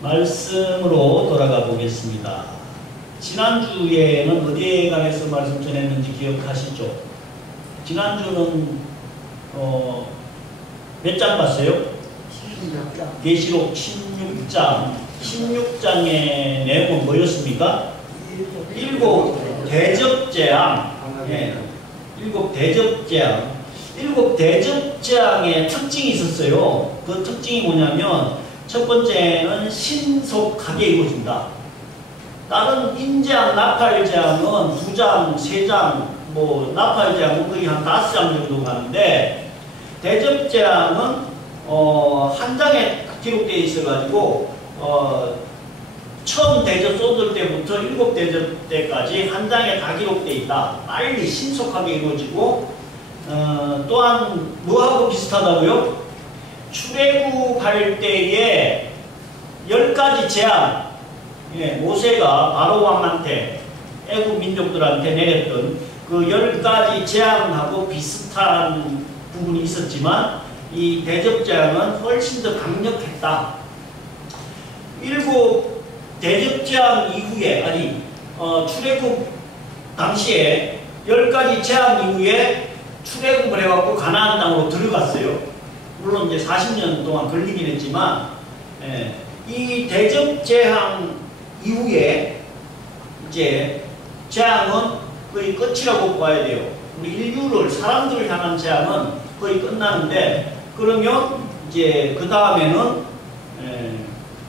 말씀으로 돌아가 보겠습니다. 지난주에는 어디에 관해서 말씀 전했는지 기억하시죠? 지난주는 몇 장 봤어요? 16장. 계시록 16장. 16장의 내용은 뭐였습니까? 일곱 대접재앙. 예, 일곱 대접재앙. 일곱 대접재앙의 특징이 있었어요. 그 특징이 뭐냐면 첫 번째는 신속하게 이루어진다. 다른 인재앙, 나팔재앙은 2장, 3장, 나팔재앙은 거의 한 5장 정도 가는데 대접재앙은 한 장에 기록되어 있어가지고 처음 대접 쏟을 때부터 7 대접 때까지 한 장에 다 기록되어 있다. 빨리 신속하게 이루어지고 또한 뭐하고 비슷하다고요? 출애굽할 때에 10가지 재앙, 모세가 바로 왕한테 애굽 민족들한테 내렸던 그 10가지 재앙하고 비슷한 부분이 있었지만 이 대접 재앙은 훨씬 더 강력했다. 7 대접 재앙 이후에 출애굽 당시에 10가지 재앙 이후에 출애굽을 해갖고 가나안 땅으로 들어갔어요. 물론 이제 40년 동안 걸리긴 했지만, 이 대접 재앙 이후에 이제 재앙은 거의 끝이라고 봐야 돼요. 우리 인류를, 사람들을 향한 재앙은 거의 끝나는데, 그러면 이제 그 다음에는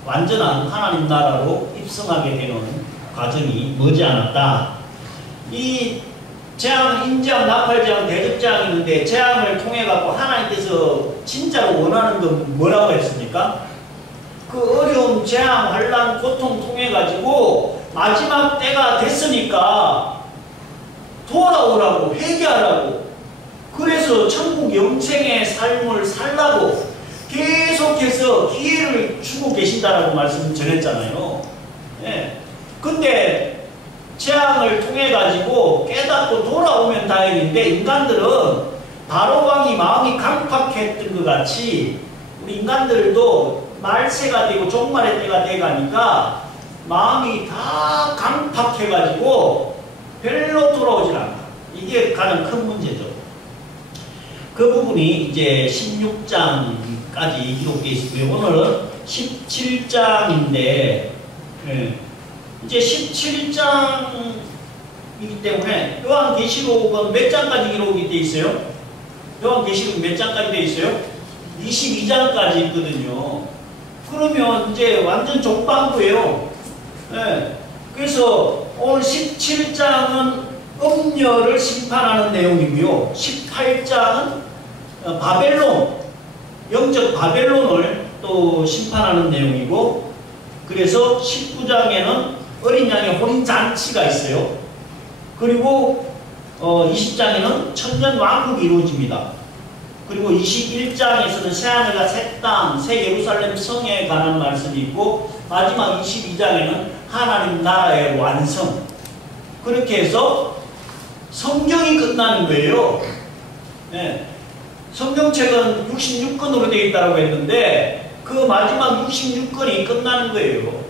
완전한 하나님 나라로 입성하게 되는 과정이 머지않았다. 이 재앙, 인재앙, 나팔재앙, 대접재앙이 있는데 재앙을 통해 갖고 하나님께서 진짜로 원하는 건 뭐라고 했습니까? 그 어려움, 재앙, 환난, 고통 통해 가지고 마지막 때가 됐으니까 돌아오라고, 회개하라고, 그래서 천국 영생의 삶을 살라고 계속해서 기회를 주고 계신다라고 말씀 전했잖아요. 근데 재앙을 통해 가지고 깨닫고 돌아오면 다행인데 인간들은 바로 왕이 마음이 강팍했던 것 같이 우리 인간들도 말세가 되고 종말의 때가 돼가니까 마음이 다 강팍해 가지고 별로 돌아오질 않아. 이게 가장 큰 문제죠. 그 부분이 이제 16장까지 기록되어 있고요. 오늘은 17장인데 이제 17장이기 때문에 요한계시록은 몇 장까지 기록이 되어 있어요? 요한계시록 몇 장까지 되어 있어요? 22장까지 있거든요. 그러면 이제 완전 종방구예요. 그래서 오늘 17장은 음녀를 심판하는 내용이고요. 18장은 바벨론, 영적 바벨론을 또 심판하는 내용이고, 그래서 19장에는 어린 양의 혼인잔치가 있어요. 그리고 20장에는 천년 왕국이 이루어집니다. 그리고 21장에서는 새하늘과 새 땅, 새 예루살렘 성에 관한 말씀이 있고, 마지막 22장에는 하나님 나라의 완성. 그렇게 해서 성경이 끝나는 거예요. 성경책은 66권으로 되어 있다고 했는데 그 마지막 66권이 끝나는 거예요.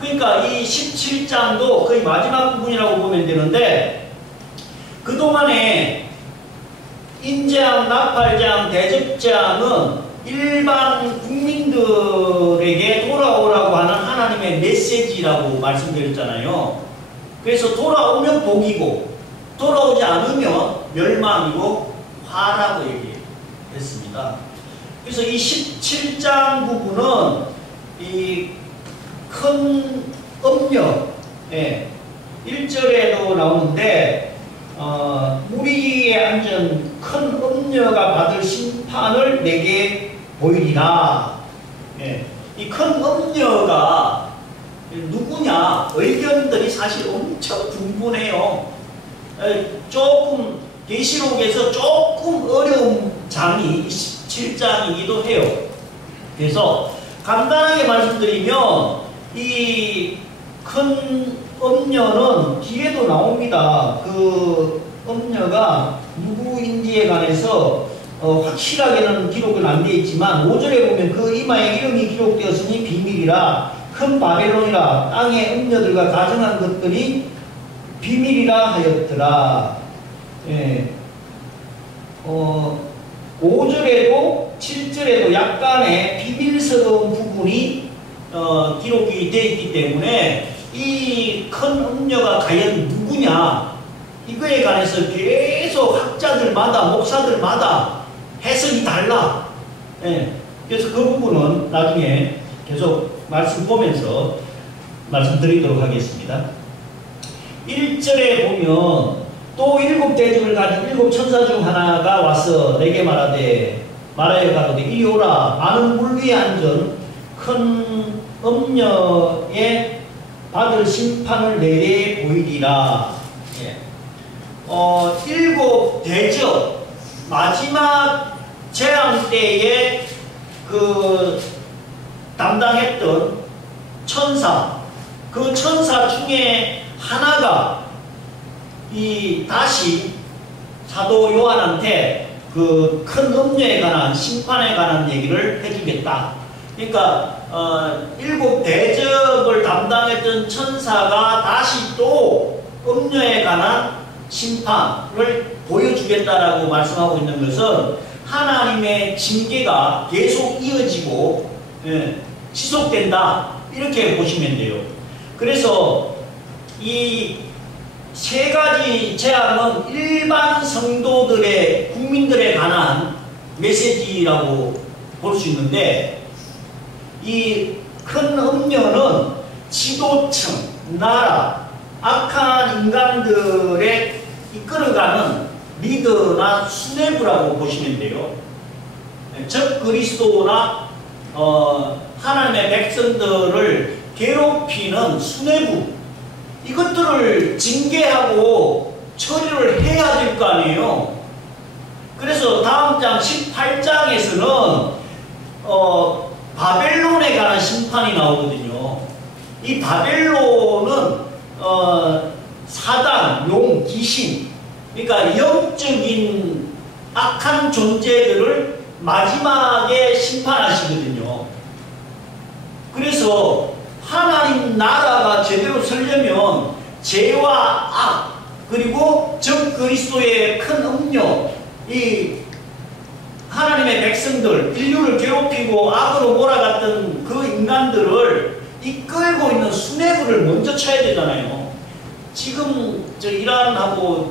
그러니까 이 17장도 거의 마지막 부분이라고 보면 되는데, 그동안에 인재앙, 나팔재앙, 대접재앙은 일반 국민들에게 돌아오라고 하는 하나님의 메시지라고 말씀드렸잖아요. 그래서 돌아오면 복이고 돌아오지 않으면 멸망이고 화라고 얘기했습니다. 그래서 이 17장 부분은 이 큰 음녀, 1절에도 나오는데 무리에 앉은 큰 음녀가 받을 심판을 내게 보이리라. 이 큰 음녀가 누구냐? 의견들이 사실 엄청 분분해요. 조금 계시록에서 조금 어려운 장이 17장이기도 해요. 그래서 간단하게 말씀드리면 이 큰 음녀는 뒤에도 나옵니다. 그 음녀가 누구인지에 관해서 확실하게는 기록은 안 되어 있지만 5절에 보면 그 이마에 이름이 기록되었으니 비밀이라 큰 바벨론이라 땅의 음녀들과 가정한 것들이 비밀이라 하였더라. 예. 5절에도 7절에도 약간의 비밀스러운 부분이 기록이 되어 있기 때문에 이 큰 음녀가 과연 누구냐 이거에 관해서 계속 학자들마다 목사들마다 해석이 달라. 예. 그래서 그 부분은 나중에 계속 말씀 보면서 말씀드리도록 하겠습니다. 1절에 보면 또 7 대중을 가진 7 천사 중 하나가 와서 내게 말하여 가로되 이리 오라. 많은 물 위에 앉은 큰 음녀의 받을 심판을 내게 보이리라. 예. 7 대적 마지막 재앙 때에 그 담당했던 천사, 그 천사 중에 하나가 다시 사도 요한한테 그 큰 음녀에 관한 심판에 관한 얘기를 해주겠다. 그러니까 7 대적을 담당했던 천사가 다시 또 음녀에 관한 심판을 보여주겠다라고 말씀하고 있는 것은 하나님의 징계가 계속 이어지고 지속된다 이렇게 보시면 돼요. 그래서 이 3가지 재앙은 일반 성도들의 국민들에 관한 메시지라고 볼 수 있는데 이 큰 음녀는 지도층, 나라, 악한 인간들의 이끌어가는 리더나 수뇌부라고 보시면 돼요. 적 그리스도나 하나님의 백성들을 괴롭히는 수뇌부, 이것들을 징계하고 처리를 해야 될 거 아니에요. 그래서 다음 장 18장에서는 바벨론에 관한 심판이 나오거든요. 이 바벨론은 사단, 용, 귀신, 그러니까 영적인 악한 존재들을 마지막에 심판하시거든요. 그래서 하나님 나라가 제대로 서려면 죄와 악 그리고 적 그리스도의 큰 음료, 이 하나님의 백성들, 인류를 괴롭히고 악으로 몰아갔던 그 인간들을 이끌고 있는 수뇌부를 먼저 쳐야 되잖아요. 지금 이란하고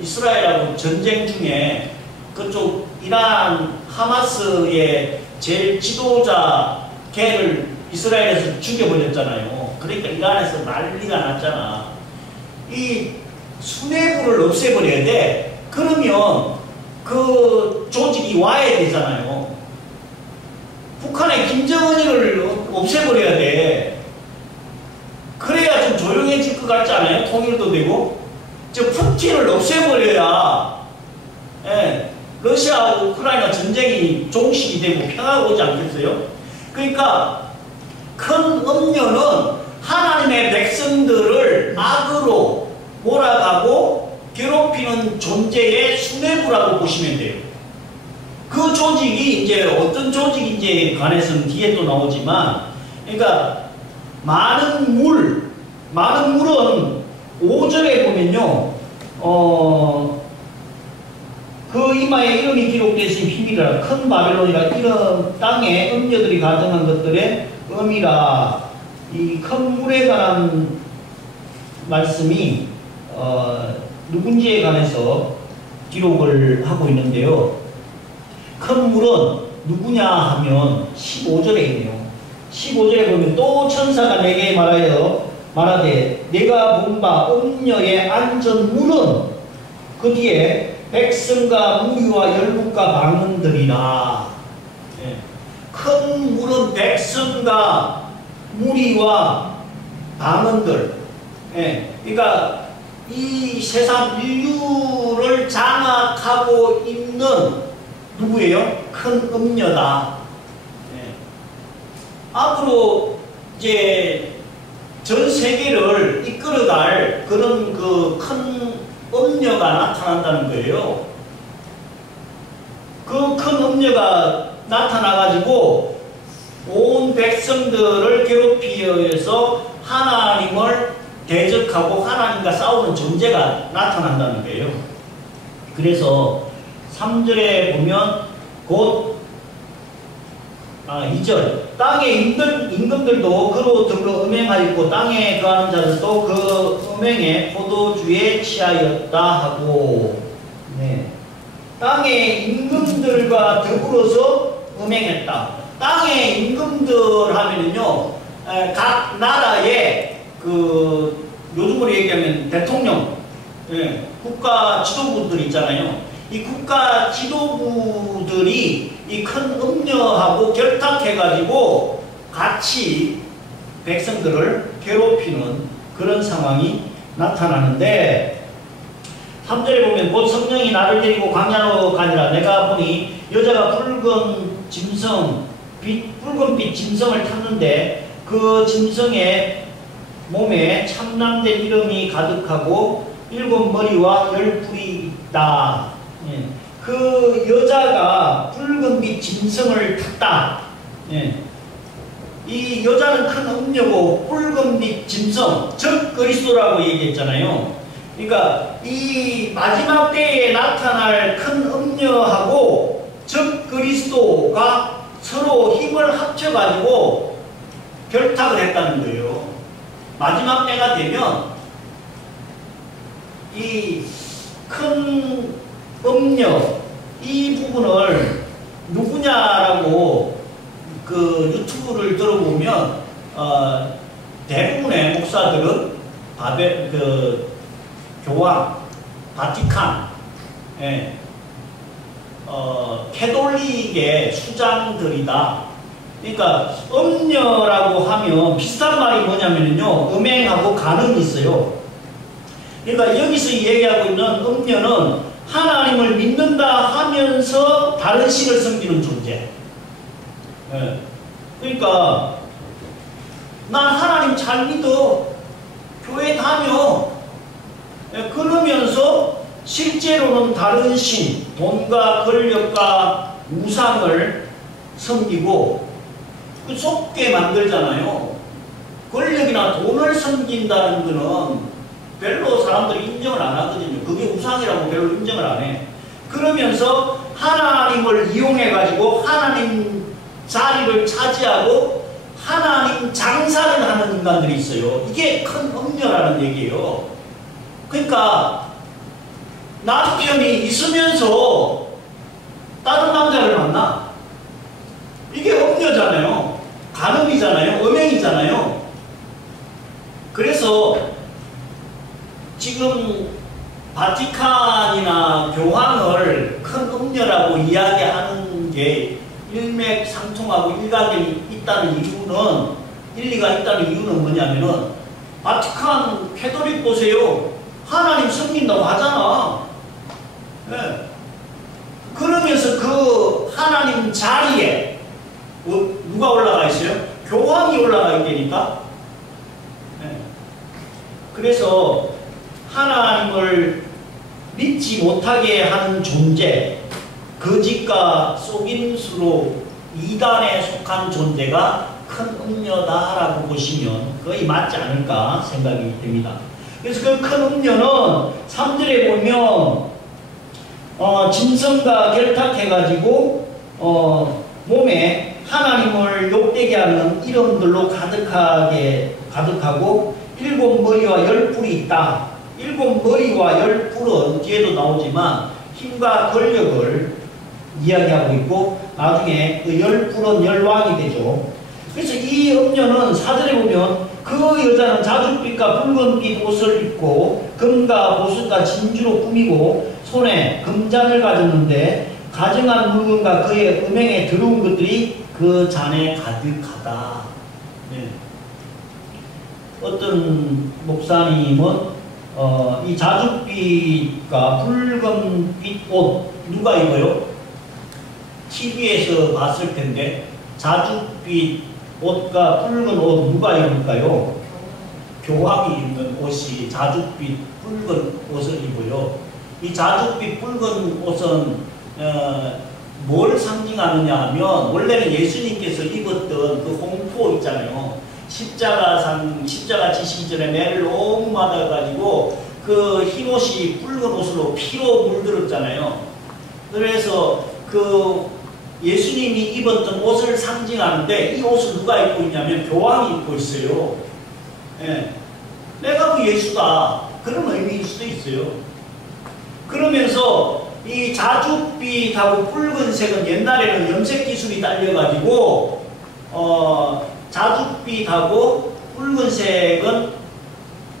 이스라엘하고 전쟁 중에 그쪽 이란 하마스의 제일 지도자 걔를 이스라엘에서 죽여버렸잖아요. 그러니까 이란에서 난리가 났잖아. 이 수뇌부를 없애버려야 돼. 그러면 그 조직이 와야 되잖아요. 북한의 김정은이를 없애버려야 돼. 그래야 좀 조용해질 것 같지 않아요? 통일도 되고. 푸틴을 없애버려야 러시아하고 우크라이나 전쟁이 종식이 되고 평화가 오지 않겠어요? 그러니까 큰 음료는 하나님의 백성들을 악으로 몰아가고 괴롭히는 존재의 수뇌부라고 보시면 돼요. 그 조직이 이제 어떤 조직인지에 관해서는 뒤에 또 나오지만, 그러니까 많은 물은 5절에 보면요, 그 이마에 이름이 기록되신 비밀이라 큰 바벨론이라 이런 땅에 음녀들이 가정한 것들의 음이라. 이 큰 물에 관한 말씀이 누군지에 관해서 기록을 하고 있는데요. 큰 물은 누구냐 하면 15절에 있네요. 15절에 보면 또 천사가 내게 말하되 내가 본 바 음녀의 안전 물은 그 뒤에 백성과 무리와 열국과 방언들이라. 큰 물은 백성과 무리와 방언들. 그러니까 이 세상 인류를 장악하고 있는 누구예요? 큰 음녀다. 앞으로 이제 전 세계를 이끌어갈 그런 그 큰 음녀가 나타난다는 거예요. 그 큰 음녀가 나타나가지고 온 백성들을 괴롭히어서 하나님을 대적하고 하나님과 싸우는 존재가 나타난다는 거예요. 그래서 3절에 보면 곧 2절 땅의 임금들도 그로 더불어 음행하였고 땅에 거하는 자들도 그 음행에 포도주에 취하였다 하고, 네. 땅의 임금들과 더불어서 음행했다. 땅의 임금들 하면은요, 각 나라의 요즘으로 얘기하면 대통령, 예, 국가 지도부들 있잖아요. 이 국가 지도부들이 이 큰 음녀하고 결탁해가지고 같이 백성들을 괴롭히는 그런 상황이 나타나는데, 3절에 보면 곧 성령이 나를 데리고 광야로 가니라. 내가 보니 여자가 붉은빛 짐승을 탔는데 그 짐승의 몸에 참남된 이름이 가득하고 7머리와 10뿔이 있다. 예. 그 여자가 붉은빛 짐승을 탔다. 예. 이 여자는 큰 음녀고 붉은빛 짐승, 즉 그리스도라고 얘기했잖아요. 그러니까 이 마지막 때에 나타날 큰 음녀하고 즉 그리스도가 서로 힘을 합쳐가지고 결탁을 했다는 거예요. 마지막 때가 되면 이 큰 음녀 이 부분을 누구냐라고 그 유튜브를 들어보면 대부분의 목사들은 교황, 바티칸, 예, 캐톨릭의 수장들이다. 그러니까 음녀라고 하면 비슷한 말이 뭐냐면요, 음행하고 간음이 있어요. 그러니까 여기서 얘기하고 있는 음녀는 하나님을 믿는다 하면서 다른 신을 섬기는 존재. 예. 그러니까 난 하나님 잘 믿어, 교회 다녀. 예. 그러면서 실제로는 다른 신, 돈과 권력과 우상을 섬기고 속게 만들잖아요. 권력이나 돈을 섬긴다는 것은 별로 사람들이 인정을 안 하거든요. 그게 우상이라고 별로 인정을 안 해. 그러면서 하나님을 이용해가지고 하나님 자리를 차지하고 하나님 장사를 하는 인간들이 있어요. 이게 큰 음녀라는 얘기예요. 그러니까 남편이 있으면서 다른 남자를 만나. 이게 음녀잖아요. 간음이잖아요. 음행이잖아요. 그래서 지금 바티칸이나 교황을 큰 음녀라고 이야기하는 게 일맥상통하고 일관이 있다는 이유는, 일리가 있다는 이유는 뭐냐면은 바티칸 캐톨릭 보세요. 하나님 섬긴다고 하잖아. 네. 그러면서 그 하나님 자리에 누가 올라가 있어요? 교황이 올라가 있다니까. 네. 그래서 하나님을 믿지 못하게 하는 존재, 거짓과 속임수로 이단에 속한 존재가 큰 음녀다라고 보시면 거의 맞지 않을까 생각이 됩니다. 그래서 그 큰 음녀는 3절에 보면 짐승과 결탁해가지고 몸에 하나님을 욕되게 하는 이름들로 가득하고 7머리와 10뿔이 있다. 7머리와 10뿔은 뒤에도 나오지만 힘과 권력을 이야기하고 있고, 나중에 그 10뿔은 열왕이 되죠. 그래서 이 음녀는 4절에 보면 그 여자는 자줏빛과 붉은빛 옷을 입고 금과 보석과 진주로 꾸미고 손에 금잔을 가졌는데 가증한 물건과 그의 음행에 들어온 것들이 그 잔에 가득하다. 네. 어떤 목사님은 이 자줏빛과 붉은빛 옷 누가 입어요? TV에서 봤을 텐데 자줏빛 옷과 붉은 옷 누가 입을까요? 교황이 입는 옷이 자줏빛 붉은 옷을 입어요. 이 자줏빛 붉은 옷은 뭘 상징하느냐 하면 원래는 예수님께서 입었던 그 홍포 있잖아요. 십자가 지시기 전에 매를 너무 맞아가지고 그 흰옷이 붉은 옷으로 피로 물들었잖아요. 그래서 그 예수님이 입었던 옷을 상징하는데 이 옷을 누가 입고 있냐면 교황이 입고 있어요. 예. 내가 그 예수다. 그런 의미일 수도 있어요. 그러면서 이 자줏빛하고 붉은색은 옛날에는 염색 기술이 딸려가지고 자줏빛하고 붉은색은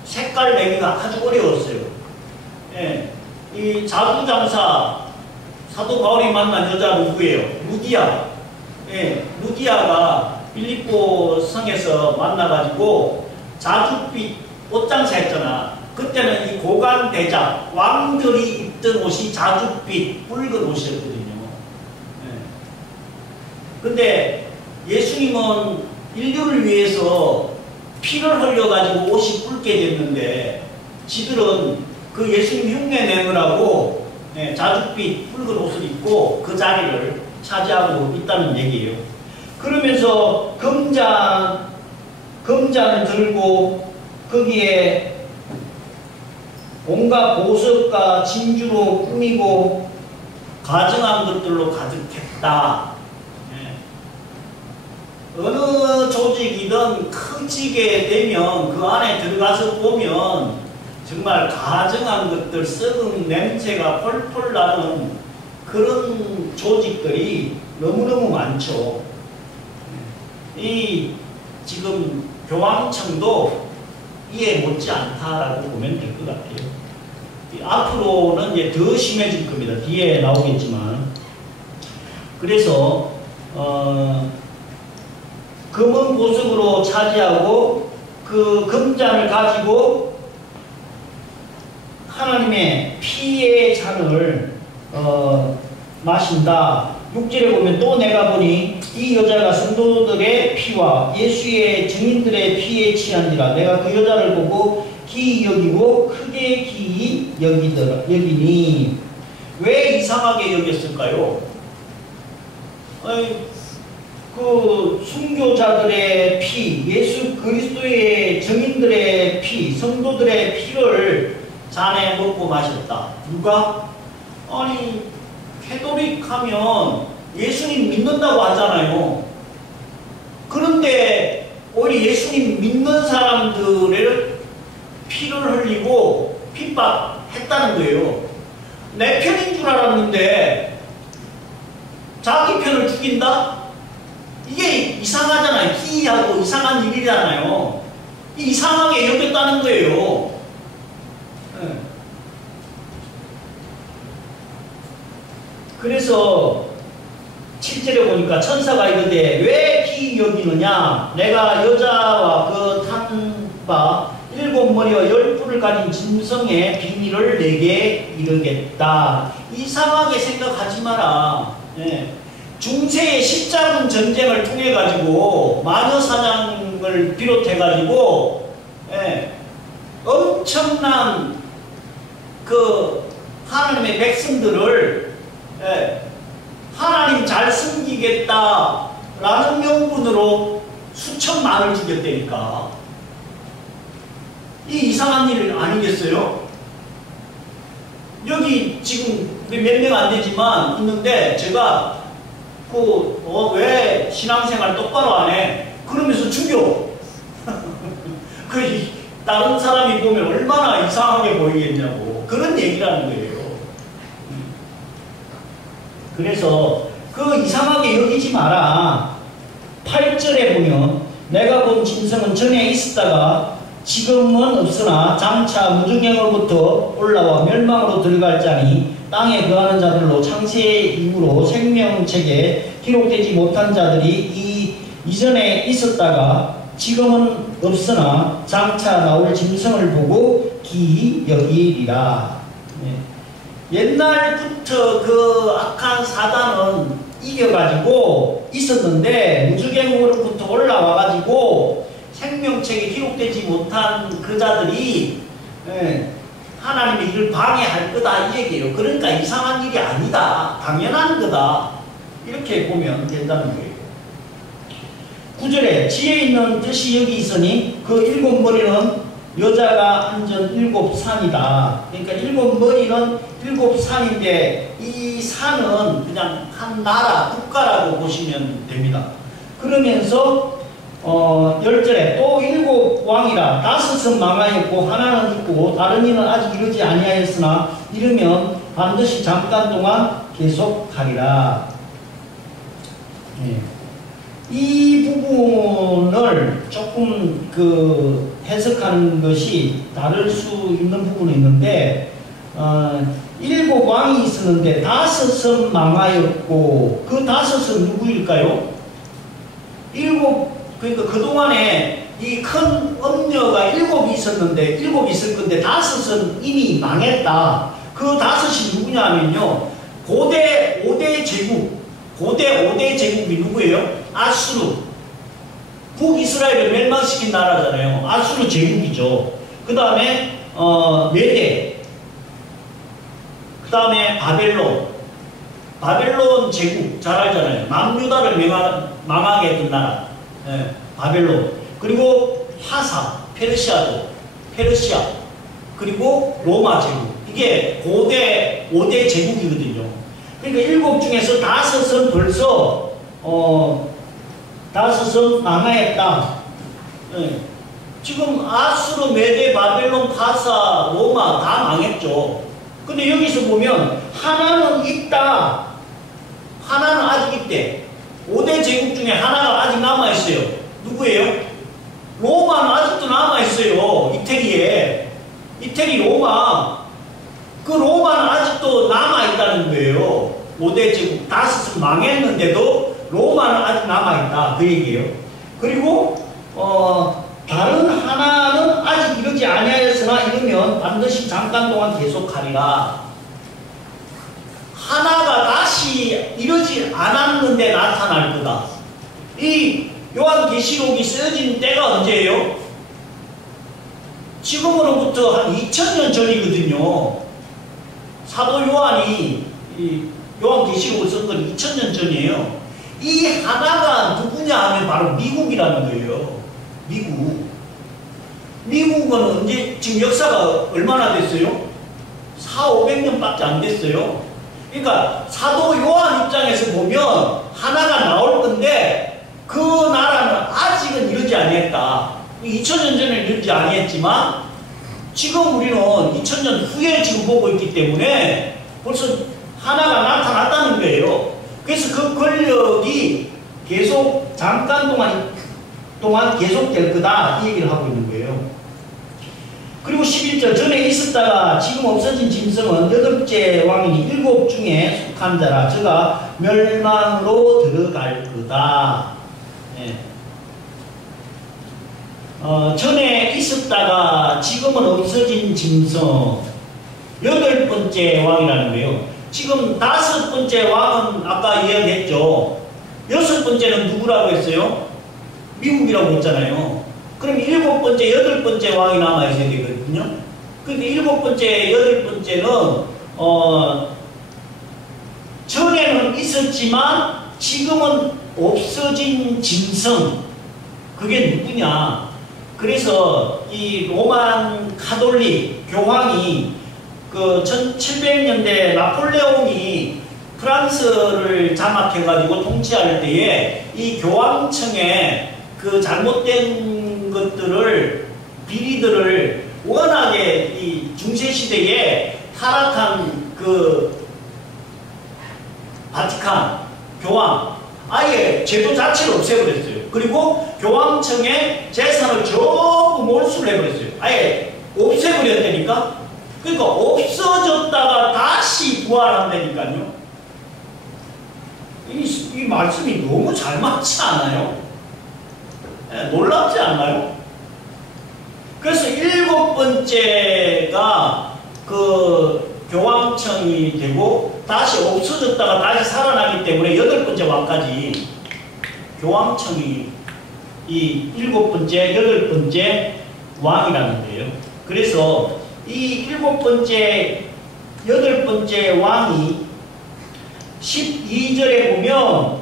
색깔 내기가 아주 어려웠어요. 예. 이 자두장사 사도 바울이 만난 여자 누구예요? 루디아. 예. 루디아가 빌립보 성에서 만나가지고 자줏빛 옷장사 했잖아. 그때는 이 고관 대작 왕들이 입던 옷이 자줏빛 붉은 옷이었거든요. 예. 근데 예수님은 인류를 위해서 피를 흘려가지고 옷이 붉게 됐는데 지들은 그 예수님 흉내 내느라고 자줏빛 붉은 옷을 입고 그 자리를 차지하고 있다는 얘기예요. 그러면서 금잔을 들고 거기에 온갖 보석과 진주로 꾸미고 가증한 것들로 가득했다. 어느 조직이든 커지게 되면 그 안에 들어가서 보면 정말 가증한 것들, 썩은 냄새가 펄펄 나는 그런 조직들이 너무너무 많죠. 이 지금 교황청도 이에 못지 않다라고 보면 될 것 같아요. 앞으로는 이제 더 심해질 겁니다. 뒤에 나오겠지만. 그래서 금은 보석으로 차지하고 그 금잔을 가지고 하나님의 피의 잔을 마신다. 6절에 보면 또 내가 보니 이 여자가 성도들의 피와 예수의 증인들의 피에 취한지라. 내가 그 여자를 보고 기이 여기고 크게 기이 여기니. 왜 이상하게 여겼을까요? 그 순교자들의 피, 예수 그리스도의 증인들의 피, 성도들의 피를 잔에 먹고 마셨다. 누가? 아니, 캐톨릭 하면 예수님 믿는다고 하잖아요. 그런데 오히려 예수님 믿는 사람들의 피를 흘리고 핍박했다는 거예요. 내 편인 줄 알았는데 자기 편을 죽인다? 이게 이상하잖아요. 기이하고 이상한 일이잖아요. 이상하게 여겼다는 거예요. 네. 그래서 7절에 보니까 천사가 이르되 왜 기이 여기느냐? 내가 여자와 그 탄 바 7머리와 10뿔을 가진 짐승의 비밀을 내게 이르겠다. 이상하게 생각하지 마라. 네. 중세의 십자군 전쟁을 통해 가지고 마녀 사냥을 비롯해 가지고 엄청난 그 하나님의 백성들을 하나님 잘 섬기겠다라는 명분으로 수천만을 죽였다니까. 이 이상한 일 아니겠어요? 여기 지금 몇 명 안 되지만 있는데 제가 왜 신앙생활 똑바로 안 해? 그러면서 죽여. 다른 사람이 보면 얼마나 이상하게 보이겠냐고. 그런 얘기라는 거예요. 그래서 그 이상하게 여기지 마라. 8절에 보면 내가 본 짐승은 전에 있었다가 지금은 없으나 장차 무중생으로부터 올라와 멸망으로 들어갈 자니 땅에 거하는 자들로 창세 이후로 생명책에 기록되지 못한 자들이 이전에 있었다가 지금은 없으나 장차 나올 짐승을 보고 기이 여기리라. 옛날부터 그 악한 사단은 이겨가지고 있었는데 무주갱으로부터 올라와가지고 생명책에 기록되지 못한 그 자들이 하나님의 일을 방해할 거다 이 얘기예요. 그러니까 이상한 일이 아니다. 당연한 거다. 이렇게 보면 된다는 거예요. 9절에 지혜 있는 뜻이 여기 있으니 그 일곱 머리는 여자가 앉은 일곱 산이다. 그러니까 일곱 머리는 일곱 산인데 이 산은 그냥 한 나라, 국가라고 보시면 됩니다. 그러면서 10절에 또 일곱 왕이라 다섯은 망하였고 하나는 있고 다른 이는 아직 이르지 아니하였으나 이르면 반드시 잠깐 동안 계속하리라. 네. 이 부분을 조금 해석하는 것이 다를 수 있는 부분이 있는데 일곱 왕이 있었는데 다섯은 망하였고 그 다섯은 누구일까요? 그러니까 그동안에 이 큰 엄녀가 일곱이 있을 건데 다섯은 이미 망했다. 그 다섯이 누구냐면요. 고대 5대 제국이 누구예요? 아수르. 북이스라엘을 멸망시킨 나라잖아요. 아수르 제국이죠. 그 다음에 메대. 그 다음에 바벨론 제국 잘 알잖아요. 남유다를 망하게 했던 나라. 네, 바벨론. 그리고 화사, 페르시아. 그리고 로마 제국. 이게 고대 5대 제국이거든요. 그러니까 일곱 중에서 다섯은 벌써 다섯은 망하였다. 네. 지금 아수르, 메데, 바벨론, 파사, 로마 다 망했죠. 근데 여기서 보면 하나는 있다. 하나는 아직 있대. 5대 제국 중에 하나가 아직 남아있어요. 누구예요? 로마는 아직도 남아있어요. 이태리 로마. 그 로마는 아직도 남아있다는 거예요. 5대 제국 다섯은 망했는데도 로마는 아직 남아있다. 그 얘기예요. 그리고 다른 하나는 아직 이르지 아니하였으나 이르면 반드시 잠깐 동안 계속하리라. 하나가 다시 이르지 않았는데 나타날 거다. 이 요한계시록이 쓰여진 때가 언제예요? 지금으로부터 한 2000년 전이거든요. 사도 요한이 요한계시록을 쓴 건 2000년 전이에요. 이 하나가 누구냐 하면 바로 미국이라는 거예요. 미국은 언제, 지금 역사가 얼마나 됐어요? 400~500년밖에 안 됐어요. 그러니까 사도 요한 입장에서 보면 하나가 나올 건데 그 나라는 아직은 이르지 아니했다. 2000년 전에 이르지 아니했지만 지금 우리는 2000년 후에 지금 보고 있기 때문에 벌써 하나가 나타났다는 거예요. 그래서 그 권력이 계속 잠깐 동안 계속될 거다 이 얘기를 하고 있는 거예요. 그리고 11절 전에 있었다가 지금 없어진 짐승은 8째 왕이니 7 중에 속한 자라 저가 멸망으로 들어갈 거다. 네. 전에 있었다가 지금은 없어진 짐승 8번째 왕이라는 거예요. 지금 5번째 왕은 아까 이야기했죠. 6번째는 누구라고 했어요? 미국이라고 했잖아요. 그럼 7번째, 8번째 왕이 남아있어야 되거든요. 근데 7번째, 8번째는 전에는 있었지만 지금은 없어진 짐승. 그게 누구냐? 그래서 이 로만 가톨릭 교황이 그 1700년대 나폴레옹이 프랑스를 장악해가지고 통치할 때에 이 교황청에 그 잘못된 것들을, 비리들을 워낙에 이 중세시대에 타락한 그 바티칸, 교황, 아예 제도 자체를 없애버렸어요. 그리고 교황청의 재산을 전부 몰수를 해버렸어요. 아예 없애버렸다니까? 그러니까 없어졌다가 다시 부활한다니까요. 이 말씀이 너무 잘 맞지 않아요? 네, 놀랍지 않나요? 그래서 7번째가 그 교황청이 되고 다시 없어졌다가 다시 살아나기 때문에 8번째 왕까지 교황청이 이 7번째, 8번째 왕이라는 거예요. 그래서 이 7번째, 8번째 왕이 12절에 보면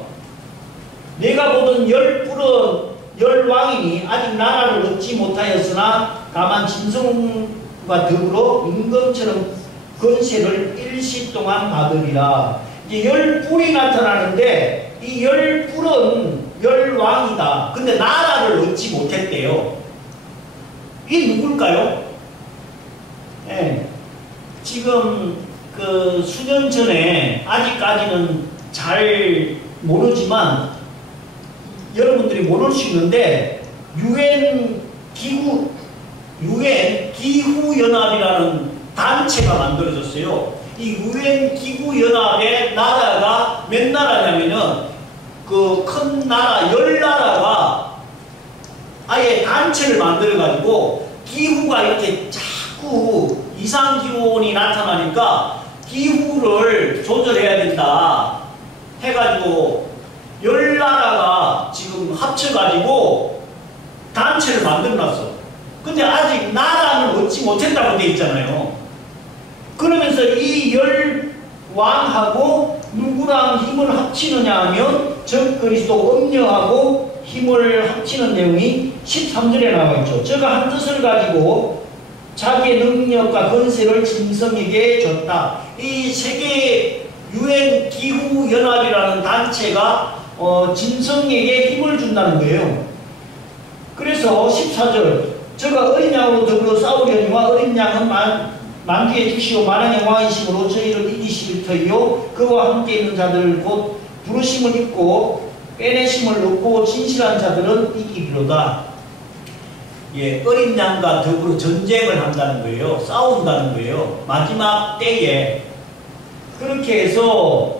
내가 보던 열 뿔은 열 왕이니 아직 나라를 얻지 못하였으나 다만 짐승과 더불어 임금처럼 권세를 일시 동안 받으리라. 이제 열 뿔이 나타나는데 이 열 뿔은 열 왕이다. 근데 나라를 얻지 못했대요. 이게 누굴까요? 네. 지금 그 수년 전에 아직까지는 잘 모르지만 여러분들이 모를 수 있는데 유엔 기후연합이라는 단체가 만들어졌어요. 이 유엔 기후연합의 나라가 몇 나라냐면은 그 큰 나라 10나라가 아예 단체를 만들어가지고 기후가 이렇게 자꾸 이상 기온이 나타나니까 기후를 조절해야 된다 해가지고 10나라가 지금 합쳐가지고 단체를 만들어놨어. 근데 아직 나라는 얻지 못했다고 돼 있잖아요. 그러면서 이 10왕하고 누구랑 힘을 합치느냐 하면 적그리스도 음녀하고 힘을 합치는 내용이 13절에 나와 있죠. 저가 한 뜻을 가지고 자기의 능력과 권세를 짐승에게 줬다. 이 세계 유엔 기후연합이라는 단체가 짐승에게 힘을 준다는 거예요. 그래서 14절 저가 어린 양으로 더불어 싸우려니와 어린 양은 만주에 주시오 만왕의 왕이심으로 저희를 이기실 터이요 그와 함께 있는 자들 곧 부르심을 입고 빼내심을 얻고 진실한 자들은 이기리로다. 예, 어린 양과 더불어 전쟁을 한다는 거예요. 싸운다는 거예요. 마지막 때에. 그렇게 해서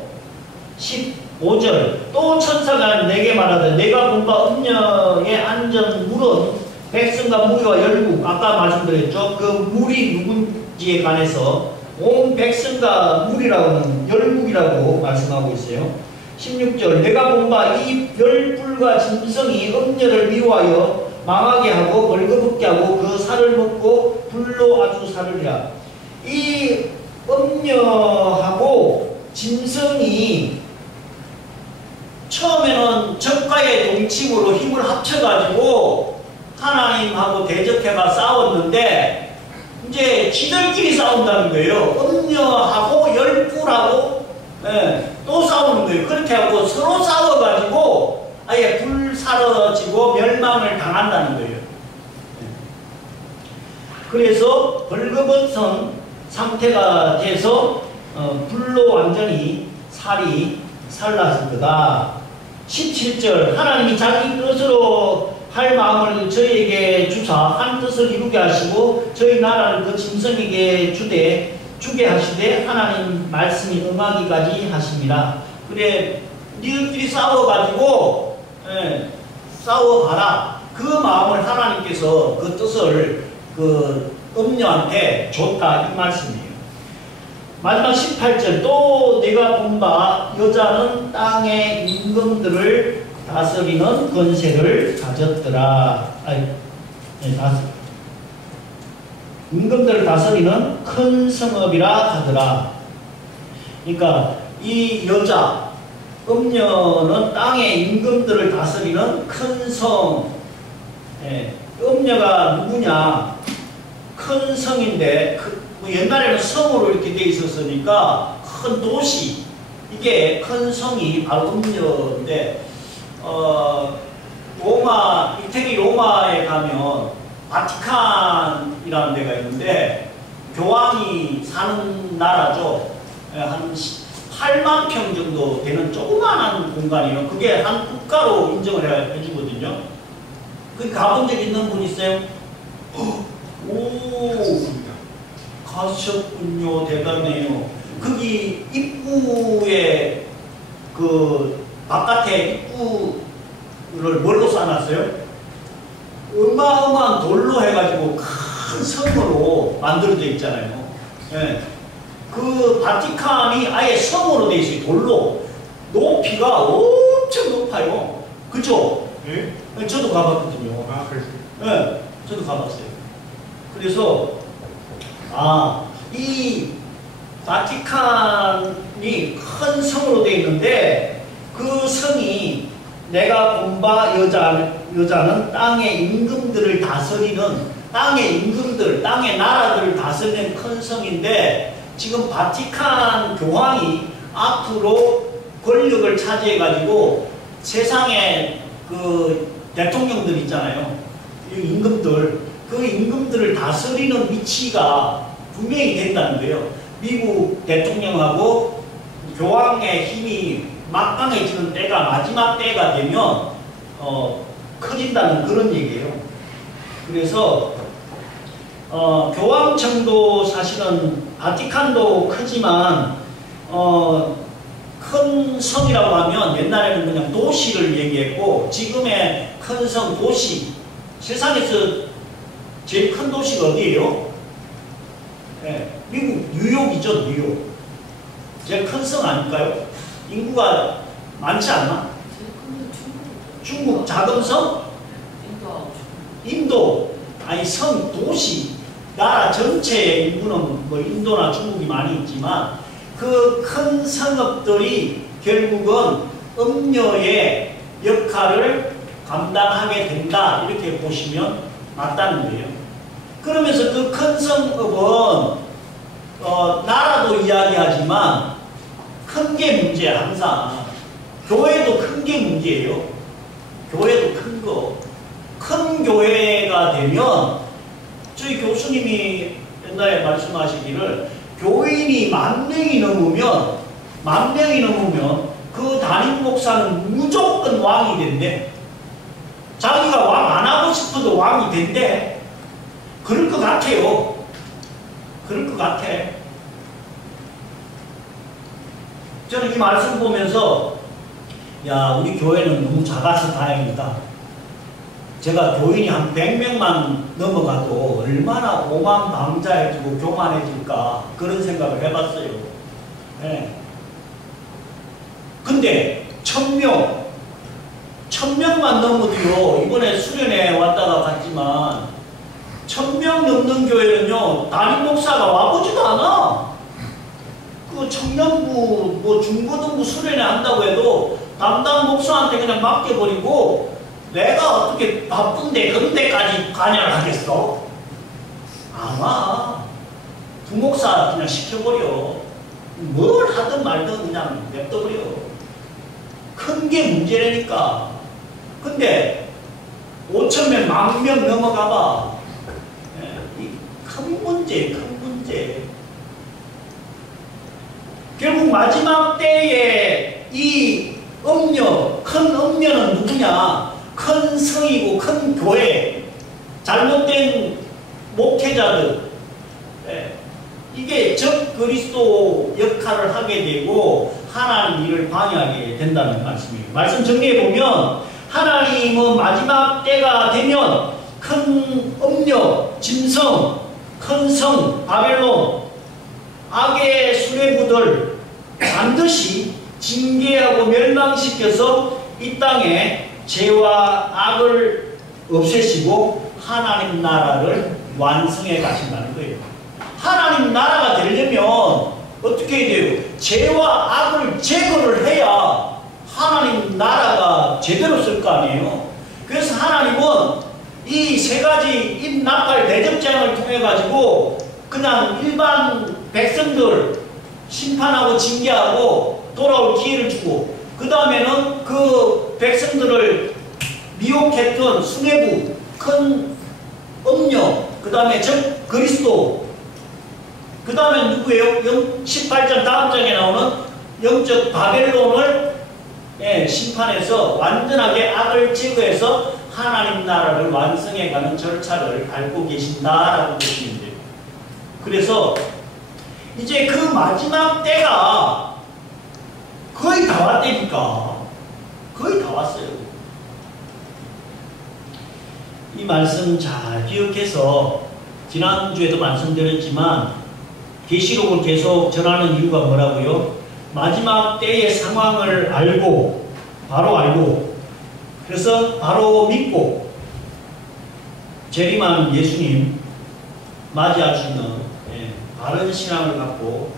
15절 또 천사가 내게 말하되 내가 본바 음녀의 안전 물은 백성과 무리와 열국 아까 말씀드렸죠. 그 무리 누군지에 관해서 온 백성과 무리라고는 열국이라고 말씀하고 있어요. 16절 내가 본바 이 별뿔과 짐승이 음녀를 미워하여 망하게 하고 벌거벗게 하고 그 살을 먹고 불로 아주 사르리라. 이 음녀하고 짐승이 처음에는 적과의 동침으로 힘을 합쳐가지고 하나님하고 대적해가 싸웠는데 이제 지들끼리 싸운다는 거예요. 음녀하고 열뿔하고 또 싸우는 거예요. 그렇게 하고 서로 싸워가지고 아예 불사러지고 멸망을 당한다는 거예요. 그래서 벌거벗은 상태가 돼서 불로 완전히 살이 살랐을 거다. 17절 하나님이 자기 뜻으로 할 마음을 저희에게 주사 한 뜻을 이루게 하시고 저희 나라를 그 짐승에게 주게 하시되 하나님 말씀이 응하기까지 하십니다. 그래 니들끼리 싸워가지고 싸워봐라. 그 마음을 하나님께서 그 뜻을 그 음녀한테 줬다 이 말씀이에요. 마지막 18절 또 내가 본 바 여자는 땅의 임금들을 다스리는 권세를 가졌더라. 임금들을 다스리는 큰 성읍이라 하더라. 그러니까 이 여자 음녀는 땅의 임금들을 다스리는 큰 성. 음녀가 누구냐? 큰 성인데 옛날에는 성으로 이렇게 돼 있었으니까 큰 도시, 이게 큰 성이 바로 음녀인데 로마, 이태리 로마에 가면 바티칸이라는 데가 있는데 교황이 사는 나라죠. 한 8만 평 정도 되는 조그마한 공간이에요. 그게 한 국가로 인정을 해주거든요. 거기 가본 적 있는 분 있어요? 오, 가셨군요. 대단해요. 거기 입구에 그 바깥에 입구를 뭘로 쌓아놨어요? 어마어마한 돌로 해가지고 큰 성으로 만들어져 있잖아요. 예. 그 바티칸이 아예 성으로 돼 있어요. 돌로. 높이가 엄청 높아요. 그죠? 예? 저도 가봤거든요. 아, 그래요? 예, 저도 가봤어요. 그래서 이 바티칸이 큰 성으로 되어 있는데 그 성이 내가 본 바 여자는 땅의 임금들을 다스리는 땅의 임금들, 땅의 나라들을 다스리는 큰 성인데 지금 바티칸 교황이 앞으로 권력을 차지해가지고 세상에 그 대통령들 있잖아요. 임금들, 그 임금들을 다스리는 위치가 분명히 된다는 거예요. 미국 대통령하고 교황의 힘이 막강해지는 때가 마지막 때가 되면 커진다는 그런 얘기예요. 그래서 교황청도 사실은 바티칸도 크지만 큰 성이라고 하면 옛날에는 그냥 도시를 얘기했고 지금의 큰 성, 도시, 세상에서 제일 큰 도시가 어디예요? 네, 미국 뉴욕이죠. 뉴욕. 제일 큰 성 아닐까요? 인구가 많지 않나? 중국 작은 성? 인도. 아니 성, 도시, 나라 전체의 인구는 뭐 인도나 중국이 많이 있지만 그 큰 성읍들이 결국은 음녀의 역할을 감당하게 된다 이렇게 보시면 맞다는 거예요. 그러면서 그 큰 성읍은 나라도 이야기하지만 큰 게 문제야. 항상 교회도 큰 게 문제예요. 교회도 큰 거. 큰 교회가 되면 저희 교수님이 옛날에 말씀하시기를 교인이 10,000명이 넘으면 그 담임 목사는 무조건 왕이 된대. 자기가 왕 안 하고 싶어도 왕이 된대. 그럴 것 같아요. 그럴 것 같아. 저는 이 말씀 보면서 야, 우리 교회는 너무 작아서 다행이다. 제가 교인이 한 100명만 넘어가도 얼마나 오만방자해지고 교만해질까 그런 생각을 해봤어요. 네. 근데 1000명만 넘어도요, 이번에 수련회 왔다가 갔지만 1000명 넘는 교회는요 담임 목사가 와보지도 않아. 그 청년부 뭐 중고등부 수련회 한다고 해도 담당 목사한테 그냥 맡겨버리고 내가 어떻게 바쁜데 그런 데까지 관여를 하겠어? 안 와. 부목사 그냥 시켜버려. 뭘 하든 말든 그냥 냅둬버려. 큰 게 문제라니까. 근데 5,000명, 10,000명 넘어가봐. 큰 문제, 큰 문제. 결국 마지막 때에 이 음녀, 큰 음녀는 누구냐? 큰 성이고 큰 교회, 잘못된 목회자들, 이게 적 그리스도 역할을 하게 되고 하나님 일을 방해하게 된다는 말씀이에요. 말씀 정리해보면 하나님은 마지막 때가 되면 큰 음녀, 짐승, 큰 성, 바벨론, 악의 수레부들 반드시 징계하고 멸망시켜서 이 땅에 죄와 악을 없애시고 하나님 나라를 완성해 가신다는 거예요. 하나님 나라가 되려면 어떻게 해야 돼요? 죄와 악을 제거를 해야 하나님 나라가 제대로 쓸 거 아니에요. 그래서 하나님은 이 세 가지 임나팔 대접장을 통해 가지고 그냥 일반 백성들 심판하고 징계하고 돌아올 기회를 주고 그 다음에는 그 백성들을 미혹했던 수뇌부, 큰 음녀, 그 다음에 적 그리스도, 그 다음에 누구예요? 18장 다음 장에 나오는 영적 바벨론을 심판해서 완전하게 악을 제거해서 하나님 나라를 완성해가는 절차를 밟고 계신다라고 보시면 돼요. 그래서 이제 그 마지막 때가 거의 다 왔다니까. 거의 다 왔어요. 이 말씀 잘 기억해서 지난주에도 말씀드렸지만 계시록을 계속 전하는 이유가 뭐라고요? 마지막 때의 상황을 알고 바로 알고 그래서 바로 믿고 재림한 예수님 맞이할 수 있는 바른 신앙을 갖고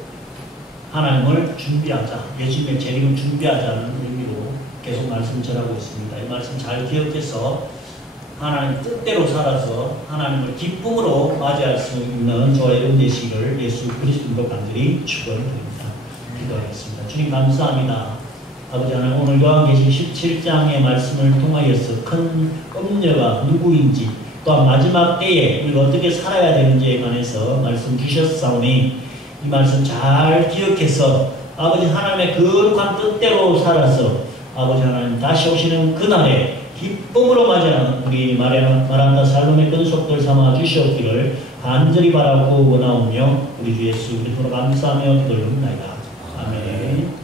하나님을 준비하자, 예수님의 재림을 준비하자는 의미로 계속 말씀 전하고 있습니다. 이 말씀 잘 기억해서 하나님 뜻대로 살아서 하나님을 기쁨으로 맞이할 수 있는 저와 여러분 되시기를 예수 그리스도로 간절히 축원드립니다. 기도하겠습니다. 주님 감사합니다. 아버지 하나님, 오늘 요한계시록 17장의 말씀을 통하여서 큰 음녀가 누구인지, 또한 마지막 때에 우리가 어떻게 살아야 되는지에 관해서 말씀 주셨사오니 이 말씀 잘 기억해서 아버지 하나님의 거룩한 뜻대로 살아서 아버지 하나님 다시 오시는 그날에 기쁨으로 맞이하는 우리 마란다 살롬의 근속들 삼아 주시옵기를 간절히 바라고 원하오며 우리 주 예수 그리스도로 감사하며 기도를 드립니다. 아멘.